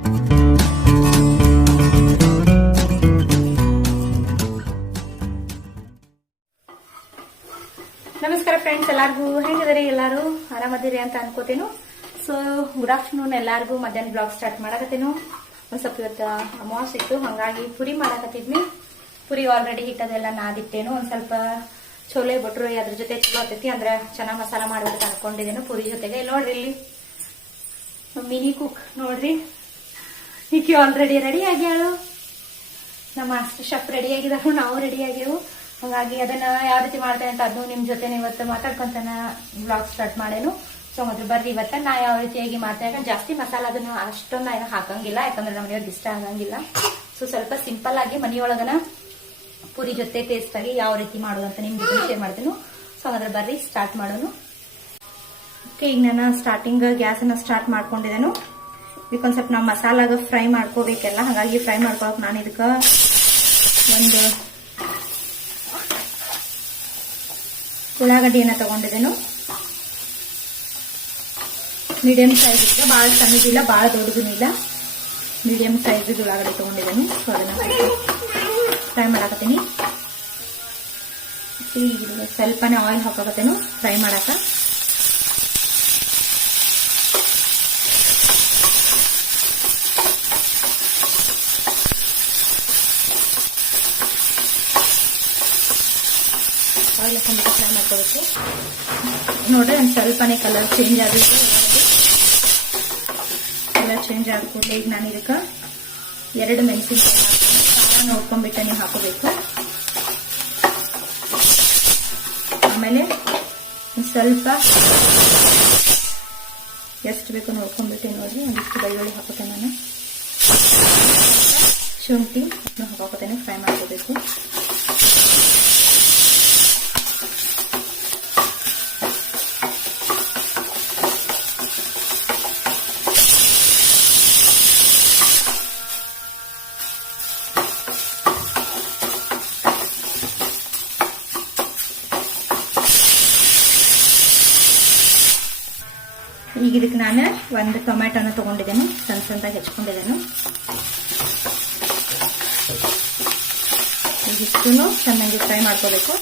ನಮಸ್ಕಾರ ಫ್ರೆಂಡ್ಸ್, ಎಲ್ಲಾರ್ಗೂ ಹೆಂಗಿದಾರೆ? ಎಲ್ಲಾರು ಆರಾಮದಿರಿ ಅಂತ ಅನ್ಕೋತೇನು. ಸೊ ಗುಡ್ ಆಫ್ಟರ್ನೂನ್ ಎಲ್ಲಾರ್ಗೂ. ಮಧ್ಯಾಹ್ನ ಬ್ಲಾಗ್ ಸ್ಟಾರ್ಟ್ ಮಾಡಕತ್ತೇನು. ಒಂದ್ ಸ್ವಲ್ಪ ಇವತ್ತು ಅಮಾವಾಸ್ಯೆ ಇತ್ತು, ಹಂಗಾಗಿ ಪುರಿ ಮಾಡಕತ್ತಿದ್ನಿ. ಪುರಿ ಆಲ್ರೆಡಿ ಹಿಟ್ಟದೆಲ್ಲ ನಾದಿಟ್ಟೇನು. ಒಂದ್ ಸ್ವಲ್ಪ ಚೋಲೆ ಬಟ್ರು ಅದ್ರ ಜೊತೆ ಚಲೋ ಆಗ್ತೈತಿ, ಅಂದ್ರೆ ಚೆನ್ನಾಗ್ ಮಸಾಲ ಮಾಡ್ಬೇಕು ಅನ್ಕೊಂಡಿದ್ದೇನು ಪುರಿ ಜೊತೆಗೆ. ಇಲ್ಲಿ ನೋಡ್ರಿ, ಇಲ್ಲಿ ಮಿನಿ ಕುಕ್ ನೋಡ್ರಿ, ಈಕಿ ಆಲ್ರೆಡಿ ರೆಡಿ ಆಗ್ಯಾಳು. ನಮ್ಮ ಮಾಸ್ಟರ್ ಶೆಫ್ ರೆಡಿ ಆಗಿದಾರು, ನಾವು ರೆಡಿ ಆಗ್ಯಾವು. ಹಾಗಾಗಿ ಅದನ್ನ ಯಾವ ರೀತಿ ಮಾಡ್ತೇನೆ ಅಂತ ಅದನ್ನು ನಿಮ್ ಜೊತೆ ಇವತ್ತು ಮಾತಾಡ್ಕೊಂತಾನ ಬ್ಲಾಗ್ ಸ್ಟಾರ್ಟ್ ಮಾಡೇನು. ಸೊ ಮೊದಲು ಬರ್ರಿ, ಇವತ್ತ ನಾ ಯಾವ ರೀತಿಯಾಗಿ ಮಾಡ್ತೇನೆ. ಜಾಸ್ತಿ ಮಸಾಲ ಅದನ್ನು ಅಷ್ಟೊಂದು ಏನೋ ಹಾಕಂಗಿಲ್ಲ, ಯಾಕಂದ್ರೆ ನಮ್ಮ ಮನೆಯವ್ರಿಗೆ ಇಷ್ಟ ಆಗಂಗಿಲ್ಲ. ಸೊ ಸ್ವಲ್ಪ ಸಿಂಪಲ್ ಆಗಿ ಮನೆಯೊಳಗನ ಪುರಿ ಜೊತೆ ಟೇಸ್ಟ್ ಆಗಿ ಯಾವ ರೀತಿ ಮಾಡೋದಂತ ನಿಮ್ ಜೊತೆ ಶೇರ್ ಮಾಡ್ತೇನೆ. ಸೊ ಹಾಗಾದ್ರೆ ಬರ್ರಿ ಸ್ಟಾರ್ಟ್ ಮಾಡೋನು. ಓಕೆ, ಈಗ ನಾನು ಸ್ಟಾರ್ಟಿಂಗ್ ಗ್ಯಾಸ್ ಅನ್ನ ಸ್ಟಾರ್ಟ್ ಮಾಡ್ಕೊಂಡಿದ್ದೇನು. ಇದಕ್ಕೊಂದ್ ಸ್ವಲ್ಪ ನಾವು ಮಸಾಲಾಗ ಫ್ರೈ ಮಾಡ್ಕೋಬೇಕೆಲ್ಲ, ಹಾಗಾಗಿ ಫ್ರೈ ಮಾಡ್ಕೊಳಕ್ ನಾನು ಇದಕ್ಕ ಒಂದು ಉಳ್ಳಾಗಡ್ಡಿಯನ್ನ ತಗೊಂಡಿದ್ದೇನು. ಮೀಡಿಯಂ ಸೈಜ್ ಇದ್ರೆ, ಬಹಳ ಸಣ್ಣದಿಲ್ಲ ಬಹಳ ದೊಡ್ಡದಿಲ್ಲ, ಮೀಡಿಯಂ ಸೈಜ್ ಉಳ್ಳಾಗಡ್ಡಿ ತಗೊಂಡಿದ್ದೇನು. ಸೊ ಅದನ್ನ ಫ್ರೈ ಮಾಡಾಕತ್ತೀನಿ. ಸ್ವಲ್ಪನೇ ಆಯಿಲ್ ಹಾಕೋಕತ್ತೇನು ಫ್ರೈ ಮಾಡಾಕ. ಆಯಿಲ್ ಹಾಕೊಂಡ್ಬಿಟ್ಟು ಫ್ರೈ ಮಾಡ್ಕೋಬೇಕು. ನೋಡ್ರಿ, ಒಂದು ಸ್ವಲ್ಪನೇ ಕಲರ್ ಚೇಂಜ್ ಆಗುತ್ತೆ. ಕಲರ್ ಚೇಂಜ್ ಆದ್ಕೂಡಲೇ ಈಗ ನಾನು ಇದಕ್ಕೆ 2 ಮೆಣಸಿನಕಾಯಿ ಹಾಕ್ತೀನಿ. ಖಾರ ನೋಡ್ಕೊಂಡ್ಬಿಟ್ಟು ನೀವು ಹಾಕೋಬೇಕು. ಆಮೇಲೆ ಸ್ವಲ್ಪ ಎಷ್ಟು ಬೇಕು ನೋಡ್ಕೊಂಡ್ಬಿಟ್ಟು ನೋಡ್ರಿ, ಒಂದಿಷ್ಟು ಬೆಳ್ಳುಳ್ಳಿ ಹಾಕೋತೇನೆ ನಾನು. ಶುಂಠಿ ಹಾಕೋತೇನೆ, ಫ್ರೈ ಮಾಡ್ಕೋಬೇಕು. ಈಗ ಇದಕ್ಕೆ ನಾನು ಒಂದು ಟೊಮ್ಯಾಟೋನ ತಗೊಂಡಿದ್ದೇನೆ, ಸಣ್ಣ ಸಣ್ಣದಾಗಿ ಹೆಚ್ಕೊಂಡಿದ್ದೇನೆ. ಇದಿಷ್ಟು ಚೆನ್ನಾಗಿ ಫ್ರೈ ಮಾಡ್ಕೋಬೇಕು.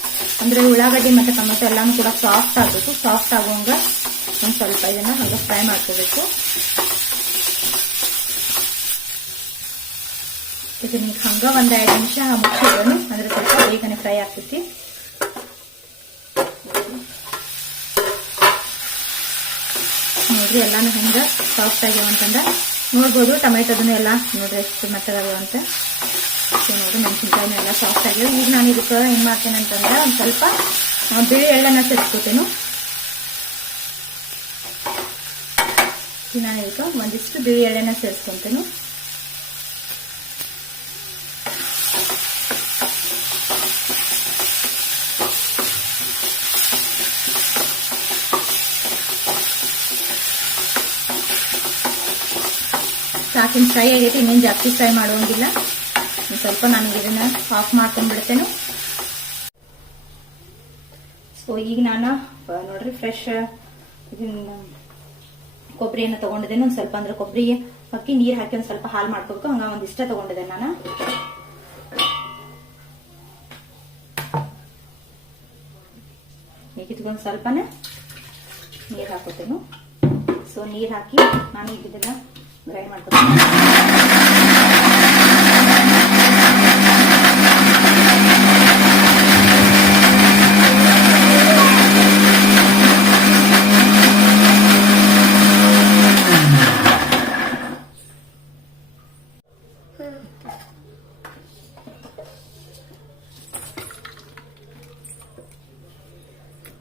ಅಂದ್ರೆ ಉಳ್ಳಾಗಡ್ಡಿ ಮತ್ತೆ ಟೊಮೆಟೊ ಎಲ್ಲಾನು ಕೂಡ ಸಾಫ್ಟ್ ಆಗಬೇಕು. ಸಾಫ್ಟ್ ಆಗುವಂಗ ಒಂದು ಸ್ವಲ್ಪ ಇದನ್ನ ಹಂಗ ಫ್ರೈ ಮಾಡ್ಕೋಬೇಕು. ಇದನ್ನ ಹಂಗ ಒಂದ್ 2 ನಿಮಿಷ ಮುಚ್ಚಿಡೋನು, ಅಂದ್ರೆ ಸ್ವಲ್ಪ ಬೇಗನೆ ಫ್ರೈ ಆಗ್ತೈತಿ. ನೋಡ್ರಿ, ಎಲ್ಲಾನು ಹೆಂಗ ಸಾಫ್ಟ್ ಆಗ್ಯಾವಂತಂದ ನೋಡ್ಬೋದು. ಟೊಮೆಟೊದನ್ನು ಎಲ್ಲ ನೋಡ್ರಿ ಎಷ್ಟು ಮೆತ್ತಗಾಗ್ಯಾವಂತ. ನೋಡ್ರಿ, ಮೆಣಸಿನ್ಕಾಯಿನ ಎಲ್ಲ ಸಾಫ್ಟ್ ಆಗ್ಯಾವ. ಈಗ ನಾನು ಇದಕ್ಕೆ ಏನ್ ಮಾಡ್ತೇನೆ ಅಂತಂದ್ರೆ ಒಂದ್ ಸ್ವಲ್ಪ ಬಿಳಿ ಎಳ್ಳನ್ನ ಸೇರಿಸ್ಕೋತೇನು. ಈಗ ನಾನು ಇದಕ್ಕೆ ಒಂದಿಷ್ಟು ಬಿಳಿ ಎಳ್ಳನ್ನ ಸೇರಿಸ್ಕೊಂತೇನು. ಸಾಕಿನ ಫ್ರೈ ಆಗೈತಿ, ಇನ್ನೇನು ಜಾಸ್ತಿ ಫ್ರೈ ಮಾಡುವಂಗಿಲ್ಲ. ಸ್ವಲ್ಪ ನಾನು ಇದನ್ನ ಆಫ್ ಮಾಡ್ಕೊಂಡ್ಬಿಡ್ತೇನೆ. ಸೊ ಈಗ ನಾನು ನೋಡ್ರಿ ಫ್ರೆಶ್ ಕೊಬ್ಬರಿಯನ್ನು ತಗೊಂಡಿದ್ದೇನೆ. ಒಂದ್ ಸ್ವಲ್ಪ ಅಂದ್ರೆ ಕೊಬ್ಬರಿ ಹಾಕಿ ನೀರ್ ಹಾಕಿ ಒಂದ್ ಸ್ವಲ್ಪ ಹಾಲು ಮಾಡ್ಕೋಬೇಕು. ಹಂಗ ಒಂದಿಷ್ಟ ತಗೊಂಡಿದ್ದೇನೆ ನಾನು. ಈಗ ಇದಕ್ಕೊಂದು ಸ್ವಲ್ಪನೇ ನೀರ್ ಹಾಕೋತೇನು. ಸೊ ನೀರ್ ಹಾಕಿ ನಾನು ಈಗ ಇದನ್ನ ಗ್ರೈಂಡ್ ಮಾಡ್ಕೊತೀನಿ.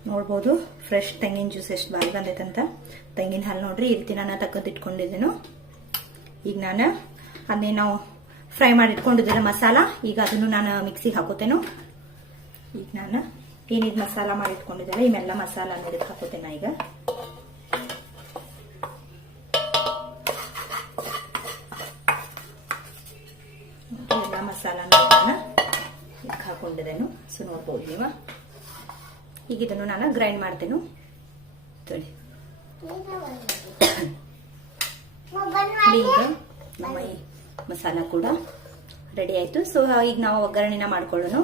ನೋಡ್ಬೋದು ಫ್ರೆಶ್ ತೆಂಗಿನ ಜ್ಯೂಸ್ ಎಷ್ಟು ಬಾರಿ ಬಂದೈತಂತ. ತೆಂಗಿನ ಹಾಲು ನೋಡ್ರಿ, ಈ ರೀತಿ ನಾನು ತಕ್ಕಂತಿಟ್ಕೊಂಡಿದ್ದೇನು. ಈಗ ನಾನು ಅದನ್ನೇ ನಾವು ಫ್ರೈ ಮಾಡಿ ಇಟ್ಕೊಂಡಿದ್ದೇನೆ ಮಸಾಲ, ಈಗ ಅದನ್ನು ನಾನು ಮಿಕ್ಸಿಗೆ ಹಾಕೋತೇನು. ಈಗ ನಾನು ಏನಿದ್ ಮಸಾಲ ಮಾಡಿ ಇಟ್ಕೊಂಡಿದ್ದೇನೆ, ಇವೆಲ್ಲ ಮಸಾಲ ಇದಕ್ಕೆ ಹಾಕೋತೇನೆ. ಈಗ ಎಲ್ಲ ಮಸಾಲ ಇದಕ್ಕೆ ಹಾಕೊಂಡಿದ್ದೇನು. ಸೊ ನೋಡ್ಬೋದು ನೀವು. ಈಗ ಇದನ್ನು ನಾನು ಗ್ರೈಂಡ್ ಮಾಡ್ತೇನೆ. ಈಗ ನಮ್ಮ ಈ ಮಸಾಲ ಕೂಡ ರೆಡಿ ಆಯ್ತು. ಸೊ ಈಗ ನಾವು ಒಗ್ಗರಣೆನ ಮಾಡ್ಕೊಳ್ಳೋಣ.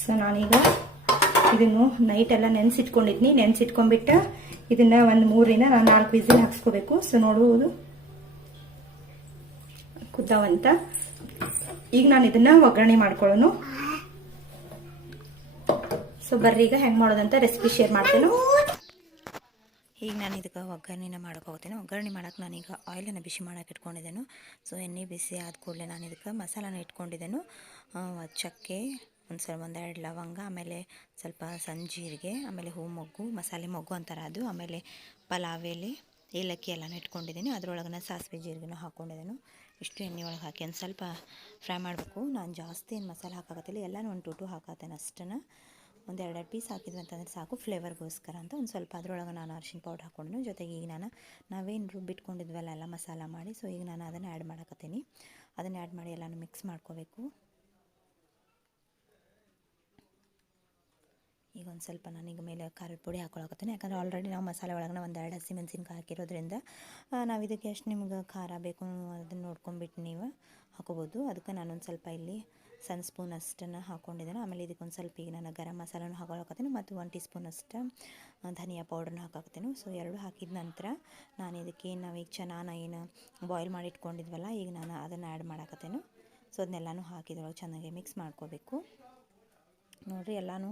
ಸೊ ನಾನೀಗ ಇದನ್ನು ನೈಟ್ ಎಲ್ಲ ನೆನೆಸಿಟ್ಕೊಂಡಿದ್ನಿ. ನೆನೆಸಿಟ್ಕೊಂಡ್ಬಿಟ್ಟು ಇದನ್ನ ಒಂದು 3 ರಿಂದ 4 ವಿಸಿಲ್ ಹಾಕ್ಸ್ಕೋಬೇಕು. ಸೊ ನೋಡುವುದು ಕುದ್ದಾವಂತ. ಈಗ ನಾನು ಇದನ್ನ ಒಗ್ಗರಣೆ ಮಾಡ್ಕೊಳ್ಳೋಣ. ಸೊ ಬರ್ರಿ ಈಗ ಹೆಂಗ್ ಮಾಡೋದಂತ ರೆಸಿಪಿ ಶೇರ್ ಮಾಡ್ತೇನೆ. ಈಗ ನಾನು ಇದಕ್ಕೆ ಒಗ್ಗರಣೆನ ಮಾಡೋಕೆ ಹೋಗ್ತೇನೆ. ಒಗ್ಗರಣೆ ಮಾಡೋಕೆ ನಾನೀಗ ಆಯಿಲನ್ನು ಬಿಸಿ ಮಾಡೋಕೆ ಇಟ್ಕೊಂಡಿದ್ದೇನು. ಸೊ ಎಣ್ಣೆ ಬಿಸಿ ಆದ ಕೂಡಲೇ ನಾನು ಇದಕ್ಕೆ ಮಸಾಲಾನ ಇಟ್ಕೊಂಡಿದ್ದೇನು. ಚಕ್ಕೆ, ಒಂದೆರಡು ಲವಂಗ, ಆಮೇಲೆ ಸ್ವಲ್ಪ ಸಂಜೀರಿಗೆ, ಆಮೇಲೆ ಹೂ ಮೊಗ್ಗು, ಮಸಾಲೆ ಮೊಗ್ಗು ಅಂತಾರೆ ಅದು, ಆಮೇಲೆ ಪಲಾವ್ ಎಲೆ, ಏಲಕ್ಕಿ ಎಲ್ಲನೂ ಇಟ್ಕೊಂಡಿದ್ದೀನಿ. ಅದರೊಳಗನ ಸಾಸಿವೆ ಜೀರಿಗೆನೂ ಹಾಕ್ಕೊಂಡಿದ್ದೇನು. ಇಷ್ಟು ಎಣ್ಣೆ ಒಳಗೆ ಹಾಕಿ ಒಂದು ಸ್ವಲ್ಪ ಫ್ರೈ ಮಾಡಬೇಕು. ನಾನು ಜಾಸ್ತಿ ಏನು ಮಸಾಲೆ ಹಾಕಾಕತ್ತಿಲ್ಲ, ಎಲ್ಲನೂ 1 to 2 ಹಾಕತ್ತೇನೆ ಅಷ್ಟನ್ನು. ಒಂದು 2 ಪೀಸ್ ಹಾಕಿದ್ವಿ ಅಂತಂದರೆ ಸಾಕು, ಫ್ಲೇವರ್ಗೋಸ್ಕರ ಅಂತ. ಒಂದು ಸ್ವಲ್ಪ ಅದರೊಳಗೆ ನಾನು ಅರಿಶಿನ ಪೌಡ್ರ್ ಹಾಕ್ಕೊಂಡಿದ್ದೀನಿ. ಜೊತೆಗೆ ಈಗ ನಾವೇನು ರುಬ್ಬಿಟ್ಕೊಂಡಿದ್ವಲ್ಲ ಎಲ್ಲ ಮಸಾಲ ಮಾಡಿ, ಸೊ ಈಗ ನಾನು ಅದನ್ನು ಆ್ಯಡ್ ಮಾಡಕತ್ತೀನಿ. ಅದನ್ನು ಆ್ಯಡ್ ಮಾಡಿ ಎಲ್ಲನೂ ಮಿಕ್ಸ್ ಮಾಡ್ಕೋಬೇಕು. ಈಗ ಒಂದು ಸ್ವಲ್ಪ ನಾನೀಗ ಮೇಲೆ ಖಾರದ ಪುಡಿ ಹಾಕ್ಕೊಳಕತ್ತೀನಿ. ಯಾಕಂದರೆ ಆಲ್ರೆಡಿ ನಾವು ಮಸಾಲೆ ಒಳಗೆ 1-2 ಹಸಿಮೆಣಸಿನ್ಕಾಯಿ ಹಾಕಿರೋದ್ರಿಂದ ನಾವು ಇದಕ್ಕೆ ಎಷ್ಟು ನಿಮ್ಗೆ ಖಾರ ಬೇಕು ಅದನ್ನು ನೋಡ್ಕೊಂಬಿಟ್ಟು ನೀವು ಹಾಕೋಬೋದು. ಅದಕ್ಕೆ ನಾನೊಂದು ಸ್ವಲ್ಪ ಇಲ್ಲಿ ಸಣ್ಣ ಸ್ಪೂನ್ ಅಷ್ಟನ್ನು ಹಾಕ್ಕೊಂಡಿದ್ದೇನೆ. ಆಮೇಲೆ ಇದಕ್ಕೊಂದು ಸ್ವಲ್ಪ ಈಗ ನಾನು ಗರಂ ಮಸಾಲನೂ ಹಾಕೊಳಕತ್ತೀನಿ ಮತ್ತು 1 ಟೀ ಸ್ಪೂನ್ ಅಷ್ಟು ಧನಿಯಾ ಪೌಡ್ರನ್ನ ಹಾಕಾಕತ್ತೀನಿ. ಸೊ 2 ಹಾಕಿದ ನಂತರ ನಾನು ಇದಕ್ಕೆ ನಾವೀಗ ಚೆನ್ನಾಗಿ ಏನು ಬಾಯ್ಲ್ ಮಾಡಿ ಇಟ್ಕೊಂಡಿದ್ವಲ್ಲ, ಈಗ ನಾನು ಅದನ್ನು ಆ್ಯಡ್ ಮಾಡಾಕತ್ತೇನೆ. ಸೊ ಅದನ್ನೆಲ್ಲನೂ ಹಾಕಿದ್ರೊಳಗೆ ಚೆನ್ನಾಗಿ ಮಿಕ್ಸ್ ಮಾಡ್ಕೋಬೇಕು. ನೋಡಿರಿ ಎಲ್ಲನೂ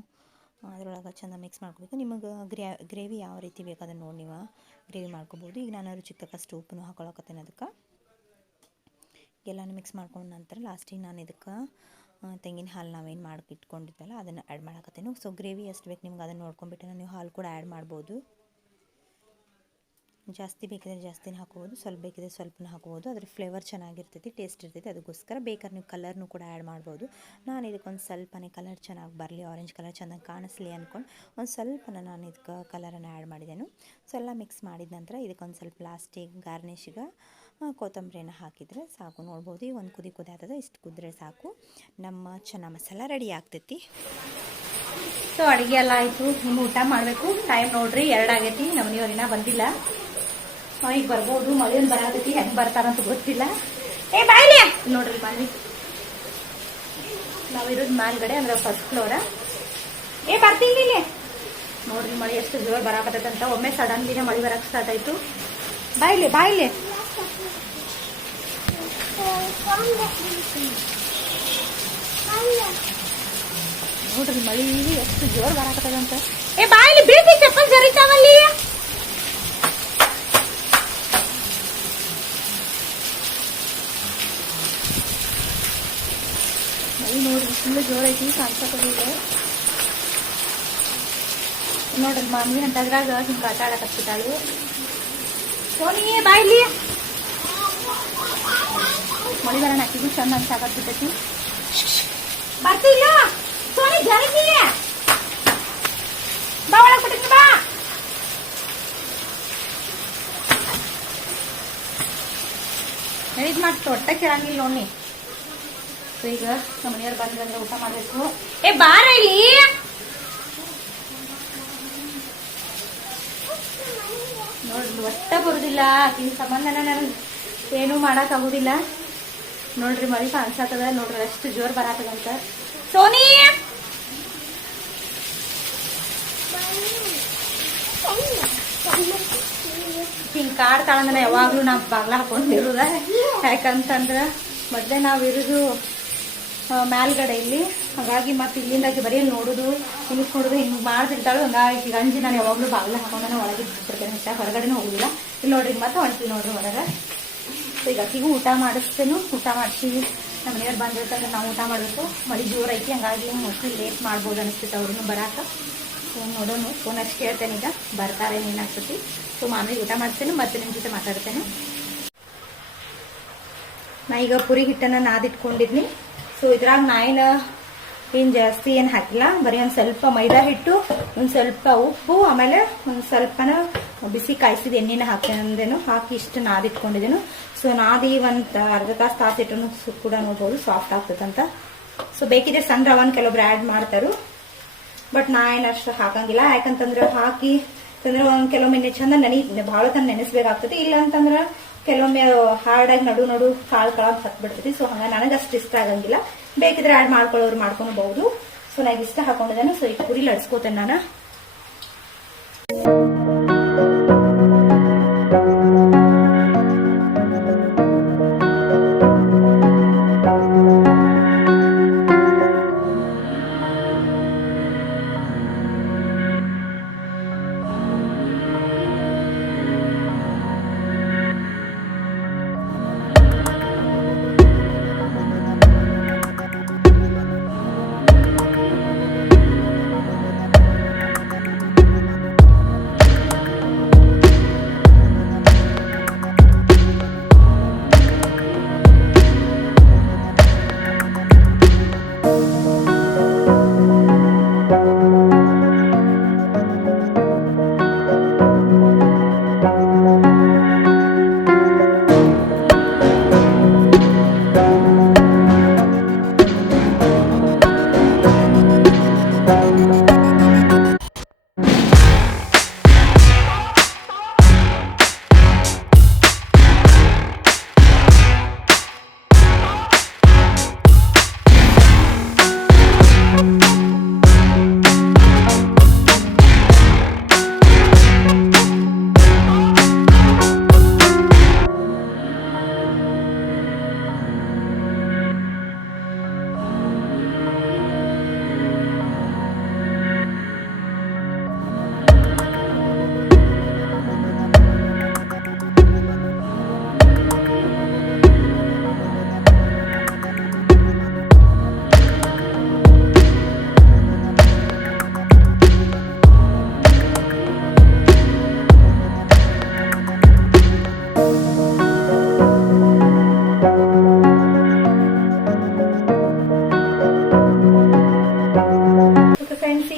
ಅದರೊಳಗೆ ಚೆಂದ ಮಿಕ್ಸ್ ಮಾಡ್ಕೋಬೇಕು. ನಿಮಗೆ ಗ್ರೇವಿ ಯಾವ ರೀತಿ ಬೇಕು ಅದನ್ನು ನೋಡಿ ನೀವು ಗ್ರೇವಿ ಮಾಡ್ಕೋಬೋದು. ಈಗ ನಾನು ರುಚಿಗೆ ತಕ್ಕಷ್ಟು ಉಪ್ಪನ್ನು ಹಾಕೊಳಕತ್ತೇನೆ. ಅದಕ್ಕೆ ಎಲ್ಲನೂ ಮಿಕ್ಸ್ ಮಾಡ್ಕೊಂಡ ನಂತರ ಲಾಸ್ಟಿಗೆ ನಾನು ಇದಕ್ಕೆ ತೆಂಗಿನ ಹಾಲು ನಾವೇನು ಮಾಡಿ ಇಟ್ಕೊಂಡಿದ್ದಲ್ಲ ಅದನ್ನು ಆ್ಯಡ್ ಮಾಡಕತ್ತೇನೆ. ಸೊ ಗ್ರೇವಿ ಎಷ್ಟು ಬೇಕು ನಿಮ್ಗೆ ಅದನ್ನು ನೋಡ್ಕೊಂಬಿಟ್ಟು ನೀವು ಹಾಲು ಕೂಡ ಆ್ಯಡ್ ಮಾಡ್ಬೋದು. ಜಾಸ್ತಿ ಬೇಕಿದ್ರೆ ಜಾಸ್ತಿನೇ ಹಾಕೋಬೋದು, ಸ್ವಲ್ಪ ಬೇಕಿದ್ರೆ ಸ್ವಲ್ಪನ ಹಾಕೋಬೋದು. ಅದ್ರ ಫ್ಲೇವರ್ ಚೆನ್ನಾಗಿರ್ತೈತಿ, ಟೇಸ್ಟ್ ಇರ್ತೈತಿ. ಅದಕ್ಕೋಸ್ಕರ ಬೇಕಾದ್ರೆ ನೀವು ಕಲರ್ನೂ ಕೂಡ ಆ್ಯಡ್ ಮಾಡ್ಬೋದು. ನಾನು ಇದಕ್ಕೊಂದು ಸ್ವಲ್ಪನೇ ಕಲರ್ ಚೆನ್ನಾಗಿ ಬರಲಿ, ಆರೆಂಜ್ ಕಲರ್ ಚೆನ್ನಾಗಿ ಕಾಣಿಸ್ಲಿ ಅಂದ್ಕೊಂಡು ಒಂದು ಸ್ವಲ್ಪನ ನಾನು ಇದಕ್ಕೆ ಕಲರನ್ನು ಆ್ಯಡ್ ಮಾಡಿದ್ದೇನೆ. ಸೊ ಎಲ್ಲ ಮಿಕ್ಸ್ ಮಾಡಿದ ನಂತರ ಇದಕ್ಕೊಂದು ಸ್ವಲ್ಪ ಲಾಸ್ಟಿಗೆ ಗಾರ್ನಿಷಿಗೆ ಕೊತ್ತಂಬರಿನ ಹಾಕಿದರೆ ಸಾಕು. ನೋಡ್ಬೋದು ಈಗ ಒಂದು ಕುದಿ ಆಗ್ತದೆ. ಇಷ್ಟು ಕುದ್ರೆ ಸಾಕು, ನಮ್ಮ ಚೆನ್ನ ಮಸಾಲ ರೆಡಿ ಆಗ್ತೈತಿ. ಸೊ ಅಡುಗೆ ಎಲ್ಲ ಆಯಿತು, ಇನ್ನು ಊಟ ಮಾಡಬೇಕು. ಟೈಮ್ ನೋಡ್ರಿ 2 ಆಗೈತಿ. ನಮ್ಮ ಮನೆಯವ್ರಿನ ಬಂದಿಲ್ಲ. ಈಗ ಬರ್ಬೋದು. ಮಳೆ ಬರತೈತಿ, ಹೆಂಗೆ ಬರ್ತಾರಂತ ಗೊತ್ತಿಲ್ಲ. ಬಾಯ್ಲಿ ನೋಡ್ರಿ ಬನ್ನಿ. ನಾವಿರೋದು ಮೇಲ್ಗಡೆ ಅಂದ್ರೆ ಫಸ್ಟ್ ಫ್ಲೋರ. ಬರ್ತೀನಿ ನೋಡ್ರಿ ಮಳೆ ಎಷ್ಟು ಜೋರ್ ಬರಾಕತ್ತೈತೆ ಅಂತ. ಒಮ್ಮೆ ಸಡನ್ಲಿನೇ ಮಳೆ ಬರಕ್ಕೆ ಸ್ಟಾರ್ಟ್ ಆಯ್ತು. ಬಾಯ್ಲಿ ನೋಡ್ರಿ ಮಳಿ ಎಷ್ಟು ಜೋರ್ ಬರಾಕತ್ತದಂತ. ಬಾಯ್ಲಿ ಬೀಳ್ತಿ, ಚಪ್ಪಲ್ ಜರಿತಾವಲ್ಲಿ. ಮಳಿ ನೋಡ್ರಿ ಫುಲ್ ಜೋರ್ ಐತಿ, ಕಾಣ್ಸಕ್ಕೋದಿಲ್ಲ. ನೋಡ್ರಿ ಮಾಮಿ ಅಂತದ್ರಾಗ ಹಿಂಗೆ ಆಟ ಆಡಕತ್ತಿದ್ದಾಳು. ಸೋನಿ ಬಾಯ್ಲಿ ಮಳಿ ಬರೋಣ ಹಾಕಿದ್ರು ಚಂದ ಅನ್ಸಾಕತ್ತೈತಿ. ಬರ್ತಿಲ್ಲ ಸೋನಿ, ಜರಗಿ ಬಾ ಒಳಗೆ ಬಿಟ್ಟಿದ್ನಿ ಬಾ. ಇದು ಮಾಡ್ತು ಹೊಟ್ಟೆ ಕೇಳಂಗಿಲ್ಲ ನೋಡಿ. ಸೊ ಈಗ ನಮ್ಮ ಮನೆಯವ್ರು ಬಂದ್ರೆ ಊಟ ಮಾಡಬೇಕು. ಬಾರ ಇಲ್ಲಿ ನೋಡ್ರಿ ಒಟ್ಟ ಬರುದಿಲ್ಲ. ಆಕಿನ ಸಂಬಂಧನ ನನಗೆ ಏನೂ ಮಾಡಕ್ ಆಗುದಿಲ್ಲ. ನೋಡ್ರಿ ಮಳಿ ಕಾಣಿಸತ್ತದ ನೋಡ್ರಿ ಎಷ್ಟು ಜೋರ್ ಬರಾತದಂತ. ಸೋನಿ ಹಿಂಗ್ ಕಾಡ್ತಾಳಂದ್ರೆ ಯಾವಾಗ್ಲೂ ನಾವು ಬಾಗ್ಲ ಹಾಕೊಂಡಿರುದ. ಯಾಕಂತಂದ್ರ ಮೊದ್ಲೇ ನಾವಿರುದು ಮೇಲ್ಗಡೆ ಇಲ್ಲಿ, ಹಾಗಾಗಿ ಮತ್ತೆ ಇಲ್ಲಿಂದಾಗಿ ಬರೀ ನೋಡುದು ನಿಲ್ಸ್ಕೊಡುದು ಹಿಂಗ್ ಮಾಡ್ತಿರ್ತಾಳು. ಹಂಗಾಗಿ ಗಂಜಿ ನಾನು ಯಾವಾಗ್ಲೂ ಬಾಗ್ಲ ಹಾಕೊಂಡ ಒಳಗೆ ಬಿಡ್ತಿರ್ತೇನೆ. ಹೆಚ್ಚಾಗಿ ಹೊರಗಡೆನೂ ಹೋಗುದಿಲ್ಲ. ಇಲ್ಲಿ ನೋಡ್ರಿ ಮತ್ತೆ ಹೊಂಟಿವಿ ನೋಡ್ರಿ ಹೊರಗೆ. ಈಗ ಅಕ್ಕಿಗೂ ಊಟ ಮಾಡಿಸ್ತೇನು. ಊಟ ಮಾಡಿಸಿ ನಮ್ಮ ಮನೆಯವ್ರು ಬಂದಿರ್ತಾರೆ, ನಾವು ಊಟ ಮಾಡಬೇಕು. ಮಳಿ ಜೋರ್ ಐತಿ, ಹಂಗಾಗಿ ಮೋಸ್ಟ್ಲಿ ಲೇಟ್ ಮಾಡ್ಬೋದು ಅನಿಸ್ತೈತೆ ಅವ್ರನ್ನು ಬರಾಕ. ಸೊ ನೋಡೋಣ, ಫೋನ್ ಅಷ್ಟು ಕೇಳ್ತೇನೆ ಈಗ ಬರ್ತಾರೆ ಏನಾಗ್ತೈತಿ. ಸೊ ಮಾಮಿಗೆ ಊಟ ಮಾಡ್ತೇನೆ, ಮತ್ತೆ ನಿಮ್ಮ ಜೊತೆ ಮಾತಾಡ್ತೇನೆ. ನಾ ಈಗ ಪುರಿ ಹಿಟ್ಟನ್ನು ನಾದಿಟ್ಕೊಂಡಿದ್ನಿ. ಸೊ ಇದ್ರಾಗ ಏನು ಜಾಸ್ತಿ ಏನು ಹಾಕಿಲ್ಲ, ಬರೀ ಒಂದು ಸ್ವಲ್ಪ ಮೈದಾ ಹಿಟ್ಟು, ಒಂದು ಸ್ವಲ್ಪ ಉಪ್ಪು, ಆಮೇಲೆ ಒಂದು ಸ್ವಲ್ಪನ ಬಿಸಿ ಕಾಯಿಸಿದ ಎಣ್ಣೆನ ಹಾಕಿದೇನು ಹಾಕಿ ಇಷ್ಟು ನಾದಿಟ್ಕೊಂಡಿದ್ದೇನು. ಸೊ ನಾದಿ ಒಂದು ಅರ್ಧ ತಾಸು ತಾಸಿಟ್ಟು ಕೂಡ ನೋಡ್ಬೋದು ಸಾಫ್ಟ್ ಆಗ್ತದಂತ. ಸೊ ಬೇಕಿದ್ರೆ ಸಣ್ಣ ರವನ್ ಕೆಲವೊಬ್ರು ಆ್ಯಡ್ ಮಾಡ್ತಾರು, ಬಟ್ ನಾ ಏನಷ್ಟು ಹಾಕಂಗಿಲ್ಲ. ಯಾಕಂತಂದ್ರೆ ಹಾಕಿ ತಂದ್ರೆ ಒಂದು ಕೆಲವೊಮ್ಮೆ ಚಂದ ಭಾಳ ತನ ನೆನೆಸ್ಬೇಕಾಗ್ತದೆ. ಇಲ್ಲ ಅಂತಂದ್ರೆ ಕೆಲವೊಮ್ಮೆ ಹಾರ್ಡಾಗಿ ನಡು ಕಾಳು ಅಂತ ಹತ್ಬಿಡ್ತೈತಿ. ಸೊ ಹಂಗ ನನಗೆ ಅಷ್ಟು ಇಷ್ಟ ಆಗಂಗಿಲ್ಲ. ಬೇಕಿದ್ರೆ ಆಡ್ ಮಾಡ್ಕೊಳ್ಳೋರು ಮಾಡ್ಕೊಬಹುದು. ಸೊ ನನಗೆ ಇಷ್ಟ ಹಾಕೊಂಡಿದ್ದಾನೆ. ಸೊ ಈ ಪುರಿ ಲಡ್ಸ್ಕೋತೇನೆ ನಾನು.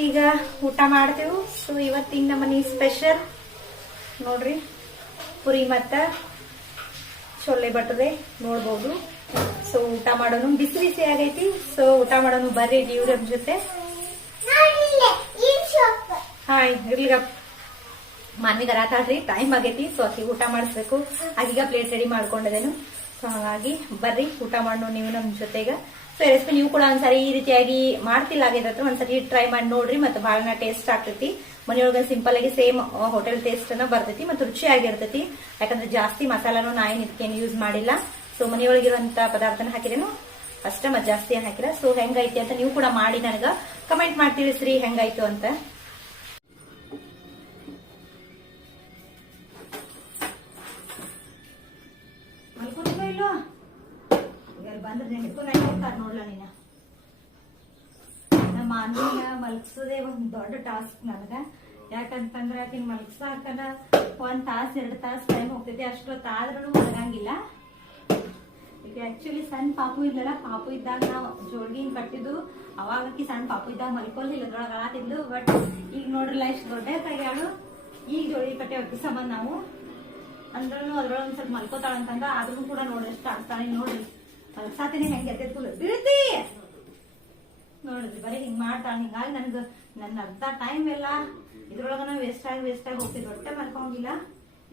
ಈಗ ಊಟ ಮಾಡ್ತೇವೆ. ಸೊ ಇವತ್ತಿನ ನಮ್ಮನೆ ಸ್ಪೆಷಲ್ ನೋಡ್ರಿ, ಪುರಿ ಮತ್ತ ಚೋಲೆ ಭಟೂರೆ ನೋಡ್ಬೋದು. ಸೊ ಊಟ ಮಾಡೋನು ಬಿಸಿ ಬಿಸಿ ಆಗೈತಿ. ಸೊ ಊಟ ಮಾಡೋನು ಬರ್ರಿ ಇವ್ರ ಜೊತೆ. ಹಾಯ್ ಇರ್ಲಿಗ ಮಾನ್ವಿಗೆ ಅರಾತಾಡ್ರಿ, ಟೈಮ್ ಆಗೈತಿ. ಸೊ ಆಕಿ ಊಟ ಮಾಡಿಸ್ಬೇಕು. ಆಗೀಗ ಪ್ಲೇಟ್ ರೆಡಿ ಮಾಡ್ಕೊಂಡಿದ್ದೇನು. ಸೊ ಹಾಗಾಗಿ ಬರ್ರಿ ಊಟ ಮಾಡೋಣ ನೀವು ನಮ್ ಜೊತೆಗ. ಸೊ ರೆಸಿಪಿ ನೀವು ಕೂಡ ಒಂದ್ಸರಿ ಈ ರೀತಿಯಾಗಿ ಮಾಡ್ತಿಲ್ಲ ಆಗಿದ್ರೆ ಒಂದ್ಸರಿ ಟ್ರೈ ಮಾಡಿ ನೋಡ್ರಿ. ಮತ್ತೆ ಬಹಳ ಟೇಸ್ಟ್ ಆಗ್ತೈತಿ. ಮನೆಯೊಳಗ ಸಿಂಪಲ್ ಆಗಿ ಸೇಮ್ ಹೋಟೆಲ್ ಟೇಸ್ಟ್ ಅನ್ನ ಬರ್ತೈತಿ ಮತ್ತೆ ರುಚಿಯಾಗಿರ್ತೈತಿ. ಯಾಕಂದ್ರೆ ಜಾಸ್ತಿ ಮಸಾಲಾನು ನಾ ಏನ್ ಇದಕ್ಕೇನು ಯೂಸ್ ಮಾಡಿಲ್ಲ. ಸೊ ಮನೆಯೊಳಗಿರುವಂತ ಪದಾರ್ಥನ ಹಾಕಿದೇನು ಅಷ್ಟ ಮತ್ ಜಾಸ್ತಿ ಹಾಕಿಲ್ಲ. ಸೊ ಹೆಂಗೈತಿ ಅಂತ ನೀವು ಕೂಡ ಮಾಡಿ ನನಗ ಕಮೆಂಟ್ ಮಾಡಿ ತಿಳಿಸ್ರಿ ಹೆಂಗಾಯ್ತು ಅಂತ. ಇಲ್ವಾ ಬಂದ್ರೆ ನೋಡ್ಲ ನೀನ. ನಮ್ಮ ಅನ್ನ ಮಲಗ್ಸೋದೇ ಒಂದ್ ದೊಡ್ಡ ಟಾಸ್ಕ್ ನನಗ. ಯಾಕಂತಂದ್ರ ಆಕಿನ್ ಮಲಗ್ಸಾಕನ 1 ತಾಸ್ 2 ತಾಸ್ ಟೈಮ್ ಹೋಗ್ತೈತಿ. ಅಷ್ಟೊತ್ತಾದ್ರೂ ಮಲಗಂಗಿಲ್ಲ. ಈಗ ಆಕ್ಚುಲಿ ಸಣ್ಣ ಪಾಪು ಇದ್ದಲ್ಲ, ಪಾಪು ಇದ್ದಾಗ ನಾವು ಜೋಳ್ಗಿನ್ ಕಟ್ಟಿದ್ದು ಅವಾಗ ಆಕಿ ಸಣ್ಣ ಪಾಪು ಇದ್ದಾಗ ಮಲ್ಕೊಲ್ದಿಲ್ಲ, ಅದ್ರೊಳಗ ಆತಿದ್ಲು. ಬಟ್ ಈಗ ನೋಡ್ರಲ್ಲ ಇಷ್ಟು ದೊಡ್ಡ ಕೈಯಾಳು ಈಗ ಜೋಳಿ ಕಟ್ಟೆ ಹೊಟ್ಟಿ ಸಂಬಂಧ ನಾವು ಅಂದ್ರೂ ಅದ್ರೊಳಗ ಒಂದ್ ಸ್ವಲ್ಪ ಮಲ್ಕೋತಾಳ ಅಂತಂದ. ಆದ್ರೂ ಕೂಡ ನೋಡ್ರಿ ಎಷ್ಟು ಆಡ್ತಾಳೆ ನೋಡ್ರಿ. ಮಲ್ಸಾತಿನಿ ಹೆಂಗೆ ಬೀಳ್ತಿ ನೋಡಿದ್ರಿ, ಬರೀ ಹಿಂಗ್ ಮಾಡ್ತಾಳ. ಹಿಂಗಾಗಿ ನನ್ನ ಅರ್ಧ ಟೈಮ್ ಎಲ್ಲ ಇದ್ರೊಳಗನ ವೇಸ್ಟ್ ಆಗಿ ಹೋಗ್ತಿದ್. ಹೊಟ್ಟೆ ಮಲ್ಕೊಂಗಿಲ್ಲ.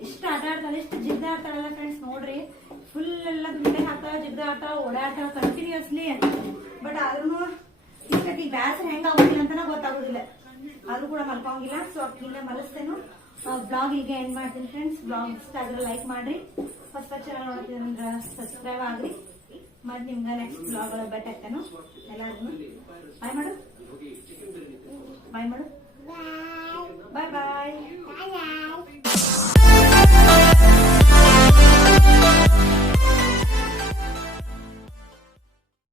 ಎಷ್ಟು ಆಟ ಆಡ್ತಾಳೆ, ಎಷ್ಟು ಜಿದ್ದ ಆಡ್ತಾಳಲ್ಲ ಫ್ರೆಂಡ್ಸ್ ನೋಡ್ರಿ. ಫುಲ್ ಎಲ್ಲ ದುಡ್ಡೆ ಹಾಕ್ತಾಳ, ಜಿದ್ದ ಆಡ್ತಾಳ, ಓಡಾಡ್ತಾಳ ಕಂಟಿನ್ಯೂಸ್ಲಿ. ಬಟ್ ಆದ್ರೂ ಈಗ ಬ್ಯಾಸರ ಹೆಂಗ ಆಗೋದಿಲ್ಲ ಅಂತಾನ ಗೊತ್ತಾಗೋದಿಲ್ಲ. ಆದ್ರೂ ಕೂಡ ಮಲ್ಕೊಂಗಿಲ್ಲ. ಸೊ ಅಕ್ಕಿಲ್ಲ ಮಲಸ್ತೇನು. ಬ್ಲಾಗ್ ಈಗ ಎಂಡ್ ಮಾಡ್ತೀನಿ ಫ್ರೆಂಡ್ಸ್. ಬ್ಲಾಗ್ ಇಷ್ಟ ಆದ್ರೆ ಲೈಕ್ ಮಾಡ್ರಿ. ಫಸ್ಟ್ ಚಾನಲ್ ನೋಡ್ತೀರ ಸಬ್ಸ್ಕ್ರೈಬ್ ಆಗ್ರಿ. ಮತ್ ನಿಮ್ಗ ನೆಕ್ಸ್ಟ್ ಬ್ಲಾಗ್ ಒಳಗೆ ಬೆಟ್ ಹಾಕ್ತೇನು. ಎಲ್ಲಾರು ಬಾಯ್ ಮಾಡು, ಬಾಯ್ ಮಾಡು, ಬಾಯ್ ಬಾಯ್.